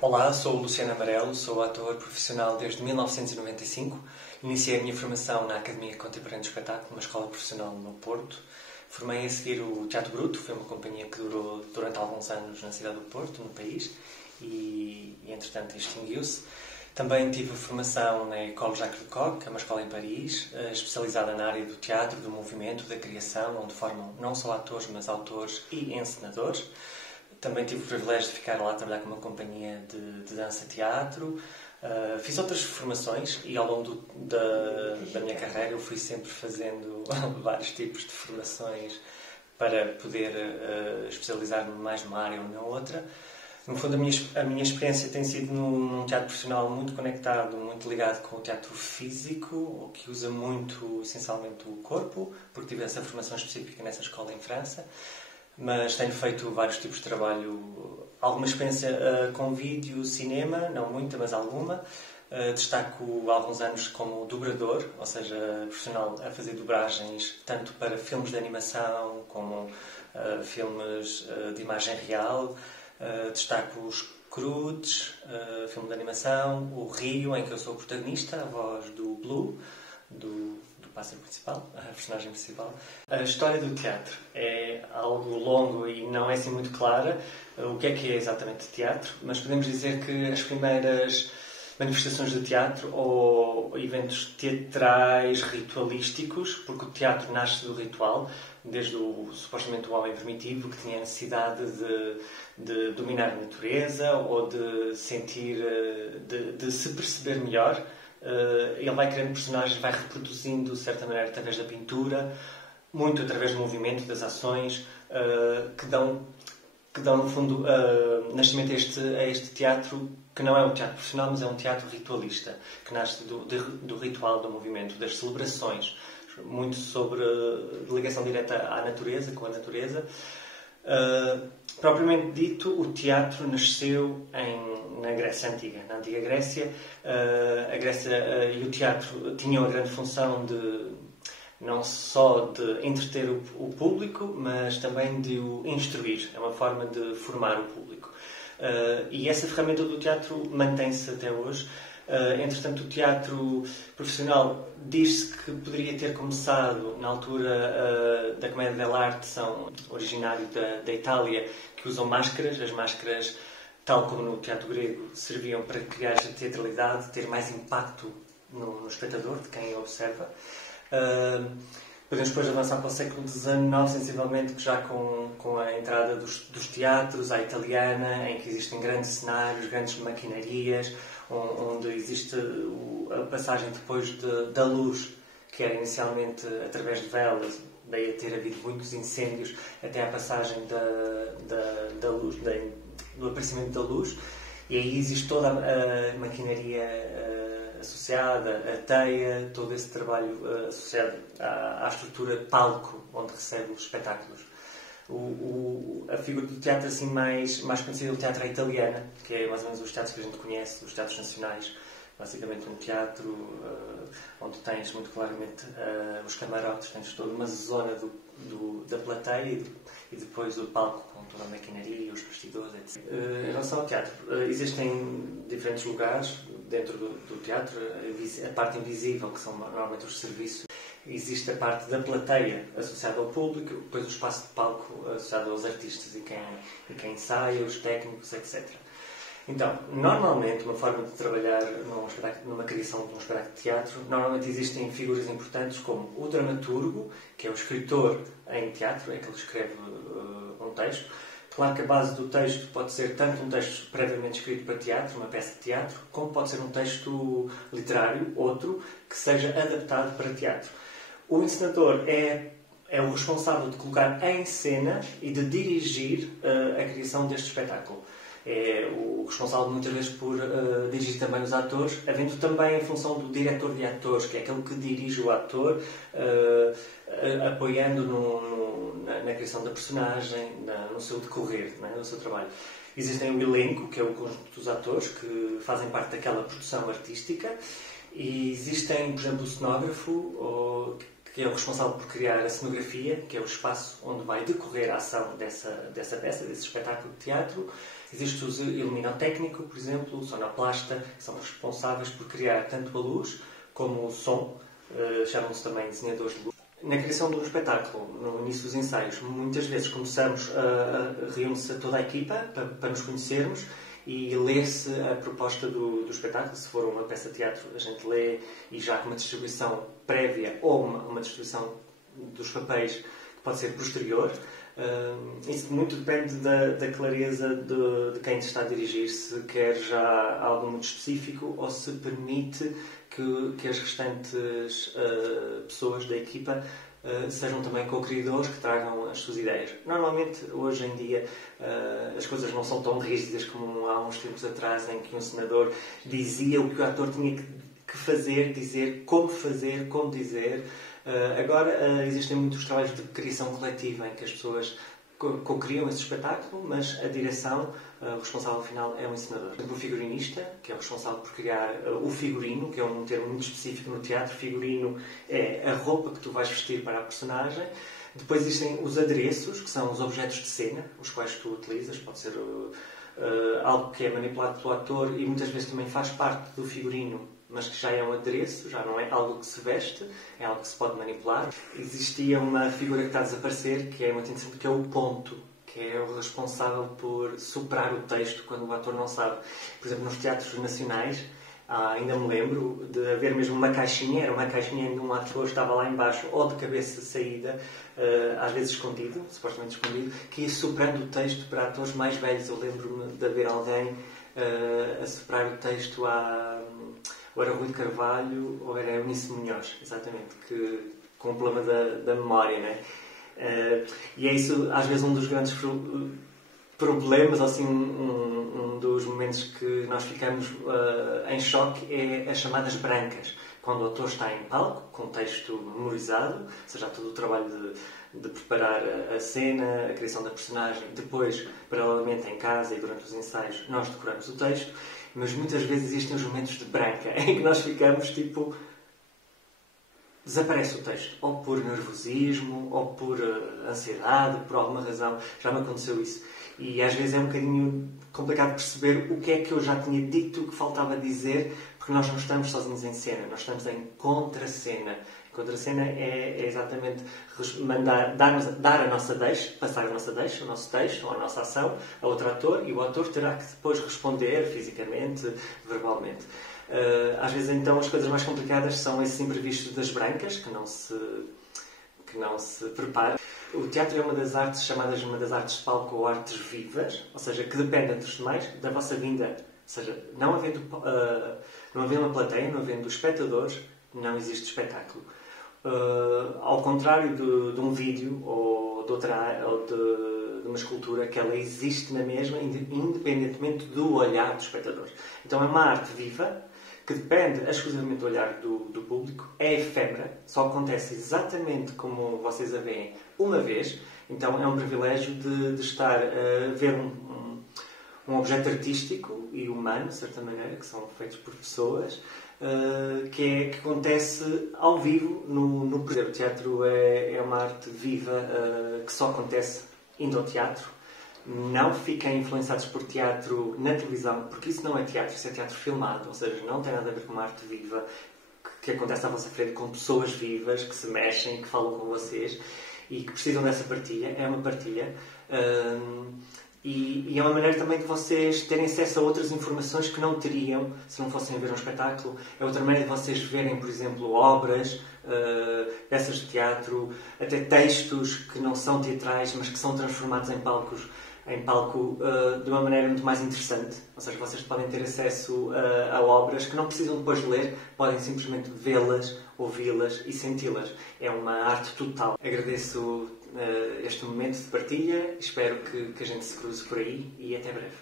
Olá, sou o Luciano Amarelo, sou ator profissional desde 1995. Iniciei a minha formação na Academia Contemporânea de Espetáculo, uma escola profissional no Porto. Formei a seguir o Teatro Bruto, foi uma companhia que durou durante alguns anos na cidade do Porto, no país, e entretanto extinguiu-se. Também tive formação na École Jacques Lecoq, que é uma escola em Paris, especializada na área do teatro, do movimento, da criação, onde formam não só atores, mas autores e encenadores. Também tive o privilégio de ficar lá a trabalhar com uma companhia de dança-teatro. Fiz outras formações e ao longo da minha carreira eu fui sempre fazendo vários tipos de formações para poder especializar-me mais numa área ou na outra. No fundo, a minha experiência tem sido num teatro profissional muito conectado, muito ligado com o teatro físico, que usa muito, essencialmente, o corpo, porque tive essa formação específica nessa escola em França. Mas tenho feito vários tipos de trabalho, alguma experiência com vídeo, cinema, não muita, mas alguma. Destaco alguns anos como dobrador, ou seja, profissional a fazer dobragens tanto para filmes de animação como filmes de imagem real. Destaco os Croods, filme de animação, o Rio, em que eu sou o protagonista, a voz do Blue, do pássaro principal, a personagem principal. A história do teatro é algo longo e não é assim muito clara o que é exatamente teatro, mas podemos dizer que as primeiras manifestações de teatro ou eventos teatrais ritualísticos, porque o teatro nasce do ritual, desde supostamente o homem primitivo que tinha a necessidade de dominar a natureza ou de sentir, de se perceber melhor. Ele vai criando personagens, vai reproduzindo de certa maneira através da pintura, muito através do movimento, das ações, que dão no fundo nascimento a este teatro, que não é um teatro profissional, mas é um teatro ritualista, que nasce do ritual, do movimento, das celebrações, muito sobre ligação direta à natureza, com a natureza. Propriamente dito, o teatro nasceu na Grécia Antiga. Na Antiga Grécia, a Grécia e o teatro tinham a grande função de não só de entreter o público, mas também de o instruir. É uma forma de formar o público. E essa ferramenta do teatro mantém-se até hoje. Entretanto, o teatro profissional diz-se que poderia ter começado na altura da Comédia dell'arte, são originário da Itália, que usam máscaras. As máscaras, tal como no teatro grego, serviam para criar teatralidade, ter mais impacto no espectador, de quem observa. Podemos depois avançar para o século XIX, sensivelmente, que já com a entrada dos teatros à italiana, em que existem grandes cenários, grandes maquinarias, onde existe a passagem depois da luz, que era inicialmente através de velas, daí a ter havido muitos incêndios, até a passagem da luz, do aparecimento da luz, e aí existe toda a maquinaria associada, a teia, todo esse trabalho associado à estrutura palco, onde recebe os espetáculos. A figura do teatro assim mais conhecida é o teatro à italiana, que é mais ou menos os teatros que a gente conhece, os teatros nacionais. Basicamente um teatro onde tens muito claramente os camarotes, tens toda uma zona da plateia e depois o palco com toda a maquinaria, os bastidores, etc. Em relação ao teatro, existem diferentes lugares dentro do teatro. A parte invisível, que são normalmente os serviços. Existe a parte da plateia associada ao público, depois o espaço de palco associado aos artistas e quem ensaia, os técnicos, etc. Então, normalmente, uma forma de trabalhar numa criação de um espetáculo de teatro, normalmente existem figuras importantes como o dramaturgo, que é o escritor em teatro, é que ele escreve um texto. Claro que a base do texto pode ser tanto um texto previamente escrito para teatro, uma peça de teatro, como pode ser um texto literário, outro, que seja adaptado para teatro. O encenador é o responsável de colocar em cena e de dirigir a criação deste espetáculo. É o responsável muitas vezes por dirigir também os atores, havendo também a função do diretor de atores, que é aquele que dirige o ator, apoiando na criação da personagem, no seu decorrer, no seu trabalho. Existem o elenco, que é o conjunto dos atores, que fazem parte daquela produção artística, e existem, por exemplo, o cenógrafo, que é o responsável por criar a cenografia, que é o espaço onde vai decorrer a ação dessa peça, desse espetáculo de teatro. Existe o iluminotécnico, por exemplo, o sonoplasta, que são responsáveis por criar tanto a luz como o som, chamam-se também desenhadores de luz. Na criação do espetáculo, no início dos ensaios, muitas vezes começamos reúne-se toda a equipa para nos conhecermos e lê-se a proposta do espetáculo. Se for uma peça de teatro, a gente lê e já com uma distribuição prévia ou uma distribuição dos papéis que pode ser posterior. Isso muito depende da clareza de quem está a dirigir, se quer já algo muito específico ou se permite que as restantes pessoas da equipa sejam também co-criadores, que tragam as suas ideias. Normalmente, hoje em dia, as coisas não são tão rígidas como há uns tempos atrás, em que um senador dizia o que o ator tinha que fazer, dizer, como dizer. Agora, existem muitos trabalhos de criação coletiva, em que as pessoas co-criam esse espetáculo, mas a direção, o responsável final é o encenador. O figurinista, que é o responsável por criar o figurino, que é um termo muito específico no teatro. Figurino é a roupa que tu vais vestir para a personagem. Depois existem os adereços, que são os objetos de cena, os quais tu utilizas. Pode ser algo que é manipulado pelo ator e muitas vezes também faz parte do figurino, mas que já é um adereço, já não é algo que se veste, é algo que se pode manipular. Existia uma figura que está a desaparecer, que é muito interessante, que é o ponto, que é o responsável por superar o texto quando o ator não sabe. Por exemplo, nos teatros nacionais, ainda me lembro de haver mesmo uma caixinha, era uma caixinha onde um ator estava lá embaixo, ou de cabeça saída, às vezes escondido, supostamente escondido, que ia superando o texto para atores mais velhos. Eu lembro-me de haver alguém a superar o texto ou era Rui de Carvalho, ou era Eunice Munhoz, exatamente, com o problema da memória, né? E é isso, às vezes, um dos grandes problemas, assim, um dos momentos que nós ficamos em choque é as chamadas brancas. Quando o autor está em palco, com texto memorizado, ou seja, todo o trabalho de preparar a cena, a criação da personagem, depois, paralelamente em casa e durante os ensaios, nós decoramos o texto, mas muitas vezes existem os momentos de branca, em que nós ficamos tipo... desaparece o texto, ou por nervosismo, ou por ansiedade, por alguma razão. Já me aconteceu isso. E às vezes é um bocadinho complicado perceber o que é que eu já tinha dito, o que faltava dizer, porque nós não estamos sozinhos em cena, nós estamos em contra-cena. Contra-cena é exatamente dar a nossa deixa, passar a nossa deixa, o nosso texto ou a nossa ação a outro ator, e o ator terá que depois responder fisicamente, verbalmente. Às vezes, então, as coisas mais complicadas são esses imprevistos das brancas, que não se preparam. O teatro é uma das artes chamadas uma das artes de palco ou artes vivas, ou seja, que depende, antes de mais, da vossa vinda. Ou seja, não havendo uma plateia, não havendo espectadores, não existe espetáculo. Ao contrário de um vídeo ou de uma escultura, que ela existe na mesma, independentemente do olhar dos espectadores. Então é uma arte viva, que depende exclusivamente do olhar do público, é efêmera, só acontece exatamente como vocês a veem uma vez. Então é um privilégio de estar a ver um objeto artístico e humano, de certa maneira, que são feitos por pessoas, que acontece ao vivo no presente. O teatro é uma arte viva que só acontece indo ao teatro. Não fiquem influenciados por teatro na televisão, porque isso não é teatro, isso é teatro filmado, ou seja, não tem nada a ver com uma arte viva que acontece à vossa frente, com pessoas vivas que se mexem, que falam com vocês e que precisam dessa partilha. É uma partilha. E é uma maneira também de vocês terem acesso a outras informações que não teriam se não fossem ver um espetáculo. É outra maneira de vocês verem, por exemplo, obras, peças de teatro, até textos que não são teatrais, mas que são transformados em palco de uma maneira muito mais interessante. Ou seja, vocês podem ter acesso a obras que não precisam depois de ler, podem simplesmente vê-las, ouvi-las e senti-las. É uma arte total. Agradeço este momento de partilha, espero que a gente se cruze por aí e até breve.